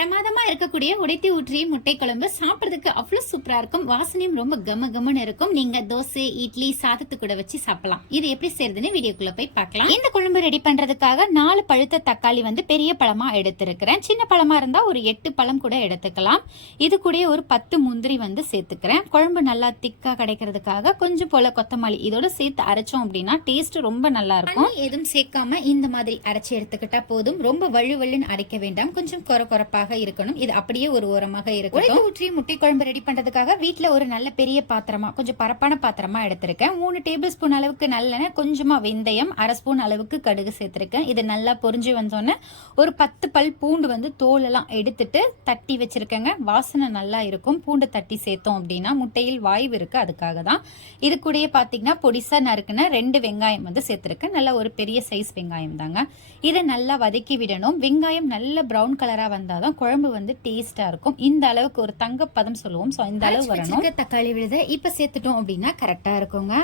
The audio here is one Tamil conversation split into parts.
பிரமாதமா இருக்கக்கூடிய உடைத்தி ஊற்றிய முட்டை குழம்பு சாப்பிடுறதுக்கு அவ்வளவு சூப்பரா இருக்கும். வாசனையும் ரொம்ப கம கமன்னு இருக்கும். நீங்க தோசை இட்லி சாதத்து கூட வச்சு சாப்பிடலாம். இது எப்படி செய்யறதுன்னு வீடியோக்குள்ள போய் பார்க்கலாம். இந்த குழம்பு ரெடி பண்றதுக்காக நாலு பழுத்த தக்காளி வந்து பெரிய பழமா எடுத்திருக்கிறேன். சின்ன பழமா இருந்தா ஒரு எட்டு பழம் கூட எடுத்துக்கலாம். இது கூட ஒரு பத்து முந்திரி வந்து சேர்த்துக்கிறேன். குழம்பு நல்லா திக்கா கிடைக்கிறதுக்காக கொஞ்சம் போல கொத்தமல்லி இதோட சேர்த்து அரைச்சோம் அப்படின்னா டேஸ்ட் ரொம்ப நல்லா இருக்கும். எதுவும் சேர்க்காம இந்த மாதிரி அரைச்சி எடுத்துக்கிட்டா போதும். ரொம்ப வழு வழுன்னு அரைக்க வேண்டாம். கொஞ்சம் கொர ஓரமாக இருக்கணும். இது அப்படியே ஒரு ஓரமாக இருக்கணும் ஊற்றி முட்டை குழம்பு ரெடி பண்றதுக்காக வீட்டில் ஒரு நல்ல பெரிய பாத்திரமா கொஞ்சம் பரப்பான பாத்திரமா எடுத்திருக்கேன். மூணு டேபிள் ஸ்பூன் அளவுக்கு நல்லெண்ணெய் கொஞ்சமா வெந்தயம் அரை ஸ்பூன் அளவுக்கு கடுகு சேர்த்திருக்கேன். இது நல்லா பொரிஞ்சு வந்தோன்னே ஒரு பத்து பல் பூண்டு வந்து தோல் எல்லாம் எடுத்துட்டு தட்டி வச்சிருக்கேங்க. வாசனை நல்லா இருக்கும். பூண்டு தட்டி சேர்த்தோம் அப்படின்னா முட்டையில் வாய்வு இருக்கு அதுக்காக தான். இது கூடயே பாத்தீங்கன்னா பொடிசா நறுக்குன்னு ரெண்டு வெங்காயம் வந்து சேர்த்திருக்கேன். நல்லா ஒரு பெரிய சைஸ் வெங்காயம் தாங்க. இதை நல்லா வதக்கி விடணும். வெங்காயம் நல்ல பிரவுன் கலரா வந்தாதான் குழம்பு வந்து டேஸ்டா இருக்கும். இந்த அளவுக்கு ஒரு தங்கப்பதம் சொல்லுவோம். ஸோ இந்த அளவு வரணும். தக்காளி விழுத இப்ப சேர்த்துட்டோம் அப்படின்னா கரெக்டா இருக்குங்க.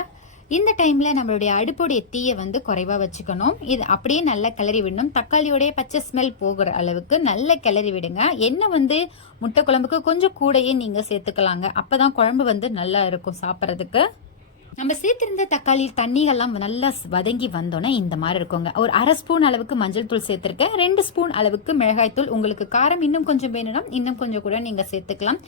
இந்த டைம்ல நம்மளுடைய அடுப்புடைய தீயை வந்து குறைவா வச்சுக்கணும். இது அப்படியே நல்லா கிளறி விடணும். தக்காளியோடைய பச்சை ஸ்மெல் போகிற அளவுக்கு நல்லா கிளறி விடுங்க. எண்ணெய் வந்து முட்டை குழம்புக்கு கொஞ்சம் கூடயே நீங்க சேர்த்துக்கலாங்க. அப்பதான் குழம்பு வந்து நல்லா இருக்கும் சாப்பிட்றதுக்கு. நம்ம சேர்த்திருந்த தக்காளி தண்ணிகள்லாம் நல்லா வதங்கி வந்தோன்னே இந்த மாதிரி இருக்குங்க. ஒரு அரை ஸ்பூன் அளவுக்கு மஞ்சள் தூள் சேர்த்துருக்கேன். ரெண்டு ஸ்பூன் அளவுக்கு மிளகாய்த்தூள் உங்களுக்கு காரம் இன்னும் கொஞ்சம் வேணும்னா இன்னும் கொஞ்சம் கூட நீங்கள் சேர்த்துக்கலாம்.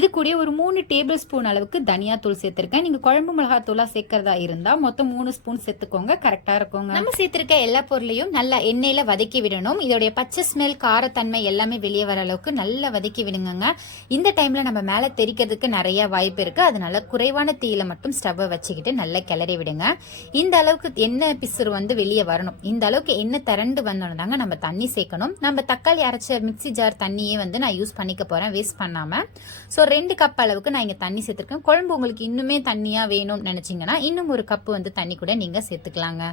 இது கூட ஒரு மூணு டேபிள் ஸ்பூன் அளவுக்கு தனியா தூள் சேர்த்திருக்கேன். நீங்கள் குழம்பு மிளகாய் தூளா சேர்க்கறதா இருந்தால் மொத்தம் மூணு ஸ்பூன் சேர்த்துக்கோங்க. கரெக்டாக இருக்குங்க. நம்ம சேர்த்திருக்க எல்லா பொருளையும் நல்லா எண்ணெயில் வதக்கி விடணும். இதோடைய பச்சை ஸ்மெல் காரத்தன்மை எல்லாமே வெளியே வர அளவுக்கு நல்லா வதக்கி விடுங்க இந்த டைமில் நம்ம மேலே தெரிக்கிறதுக்கு நிறைய வாய்ப்பு இருக்குது அதனால குறைவான தீயில மட்டும் ஸ்டவ்வை வச்சுக்கிட்டு நல்லா கிளறி விடுங்க. இந்த அளவுக்கு எண்ணெய் பிசுறு வந்து வெளியே வரணும்? இந்த அளவுக்கு எண்ணெய் திரண்டு வந்தோன்னு தாங்க நம்ம தண்ணி சேர்க்கணும். நம்ம தக்காளி அரைச்ச மிக்ஸி ஜார் தண்ணியே வந்து நான் யூஸ் பண்ணிக்க போறேன் வேஸ்ட் பண்ணாம. ஸோ ரெண்டு கப் அளவுக்கு நான் இங்க தண்ணி சேர்த்துருக்கேன். குழம்பு உங்களுக்கு இன்னுமே தண்ணியா வேணும்னு நினைச்சீங்கன்னா இன்னும் ஒரு கப்பு வந்து தண்ணி கூட நீங்க சேர்த்துக்கலாங்க.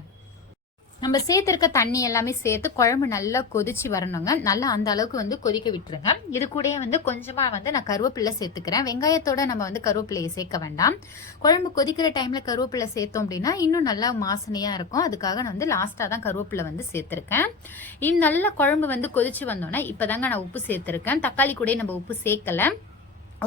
நம்ம சேர்த்துருக்க தண்ணி எல்லாமே சேர்த்து குழம்பு நல்லா கொதிச்சு வரணுங்க. நல்லா அந்த அளவுக்கு வந்து கொதிக்க விட்டுருங்க. இது கூடயே வந்து கொஞ்சமாக வந்து நான் கருவேப்பிலை சேர்த்துக்கிறேன். வெங்காயத்தோட நம்ம வந்து கருவேப்பிலையை சேர்க்க வேண்டாம். குழம்பு கொதிக்கிற டைமில் கருவேப்பிலை சேர்த்தோம் அப்படின்னா இன்னும் நல்லா மாசனையாக இருக்கும். அதுக்காக நான் வந்து லாஸ்ட்டாக தான் கருவேப்பிலை வந்து சேர்த்துருக்கேன். இன்னும் நல்லா குழம்பு வந்து கொதிச்சு வந்தோன்னே இப்பதாங்க நான் உப்பு சேர்த்துருக்கேன். தக்காளி கூட நம்ம உப்பு சேர்க்கல.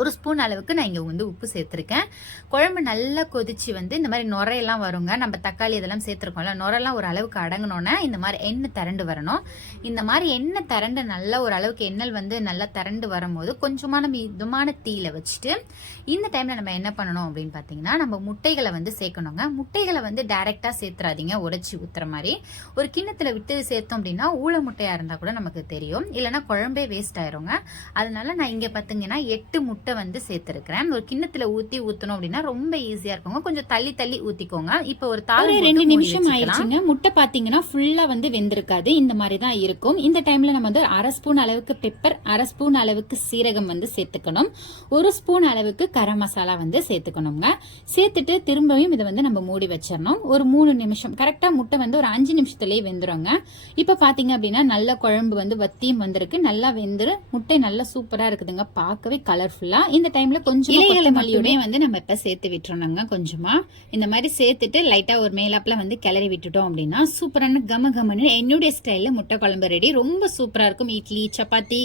ஒரு ஸ்பூன் அளவுக்கு நான் இங்கே வந்து உப்பு சேர்த்துருக்கேன். குழம்பு நல்லா கொதிச்சு வந்து இந்த மாதிரி நுரையெல்லாம் வருங்க. நம்ம தக்காளி இதெல்லாம் சேர்த்துருக்கோம்ல நுரெல்லாம் ஒரு அளவுக்கு அடங்கினோன்னே இந்த மாதிரி எண்ணெய் திரண்டு வரணும். இந்த மாதிரி எண்ணெய் திரண்டு நல்லா ஒரு அளவுக்கு எண்ணெய் வந்து நல்லா திரண்டு வரும்போது கொஞ்சமான மிதமான தீயில வச்சுட்டு இந்த டைமில் நம்ம என்ன பண்ணணும் அப்படின்னு பார்த்தீங்கன்னா நம்ம முட்டைகளை வந்து சேர்க்கணுங்க. முட்டைகளை வந்து டைரெக்டாக சேர்த்துறாதீங்க உடைச்சி ஊத்துற மாதிரி. ஒரு கிண்ணத்தில் விட்டு சேர்த்தோம் அப்படின்னா ஊழ முட்டையாக இருந்தால் கூட நமக்கு தெரியும். இல்லைன்னா குழம்பே வேஸ்ட் ஆயிருங்க. அதனால நான் இங்கே பார்த்தீங்கன்னா எட்டு முட்டை முட்டை வந்து சேர்த்திருக்கிறேன். ஒரு கிண்ணத்துல ஊத்தி ஊத்தணும் அப்படின்னா ரொம்ப ஈஸியா இருக்குங்க. கொஞ்சம் தள்ளி தள்ளி ஊத்திக்கோங்க. இப்போ ஒரு தாள் ரெண்டு நிமிஷம் ஆயிடுச்சுங்க. முட்டை பாத்தீங்கன்னா ஃபுல்லா வந்து வெந்திருக்காது. இந்த மாதிரி தான் இருக்கும். இந்த டைம்ல நம்ம வந்து அரை ஸ்பூன் அளவுக்கு பெப்பர் அரை ஸ்பூன் அளவுக்கு சீரகம் வந்து சேர்த்துக்கணும். ஒரு ஸ்பூன் அளவுக்கு கரம் மசாலா வந்து சேர்த்துக்கணுங்க. சேர்த்துட்டு திரும்பவும் இதை வந்து நம்ம மூடி வச்சிடணும். ஒரு மூணு நிமிஷம். கரெக்டா முட்டை வந்து ஒரு அஞ்சு நிமிஷத்துலயே வெந்துருங்க. இப்ப பாத்தீங்க அப்படின்னா நல்ல குழம்பு வந்து வத்தியும் வந்திருக்கு. நல்லா வெந்துரு. முட்டை நல்லா சூப்பரா இருக்குதுங்க. பார்க்கவே கலர்ஃபுல்லா இந்த டைம்ல கொஞ்சம் இலைகளை மல்லியோடய வந்து நம்ம இப்ப சேர்த்து விட்டுறோம்ங்க கொஞ்சமா. இந்த மாதிரி சேர்த்துட்டு லைட்டா ஒரு மேலாப்ல வந்து கிளறி விட்டுட்டோம் அப்படின்னா சூப்பரான கம கமன்னு என்னுடைய ஸ்டைல்ல முட்டை குழம்பு ரெடி ரொம்ப சூப்பரா இருக்கும். இட்லி சப்பாத்தி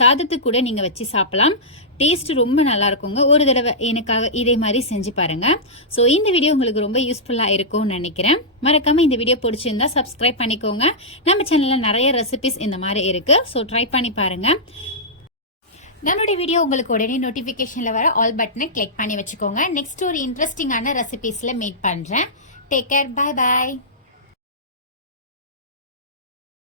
சாதத்துக்கு கூட நீங்க வச்சு சாப்பிடலாம். டேஸ்ட் ரொம்ப நல்லா இருக்குங்க. ஒரு தடவை எனக்காக இதே மாதிரி செஞ்சு பாருங்க. ஸோ இந்த வீடியோ உங்களுக்கு ரொம்ப யூஸ்ஃபுல்லா இருக்கும்னு நினைக்கிறேன். மறக்காம இந்த வீடியோ பிடிச்சிருந்தா சப்ஸ்கிரைப் பண்ணிக்கோங்க. நம்ம சேனல்ல நிறைய ரெசிபிஸ் இந்த மாதிரி இருக்கு. ஸோ ட்ரை பண்ணி பாருங்க. நம்மளுடைய வீடியோ உங்களுக்கு உடனே நோட்டிஃபிகேஷனில் வர ஆல் பட்டனை கிளிக் பண்ணி வச்சுக்கோங்க. நெக்ஸ்ட் ஒரு இன்ட்ரெஸ்டிங்கான ரெசிபீஸில் மீட் பண்ணுறேன் டேக் கேர் பாய் பாய்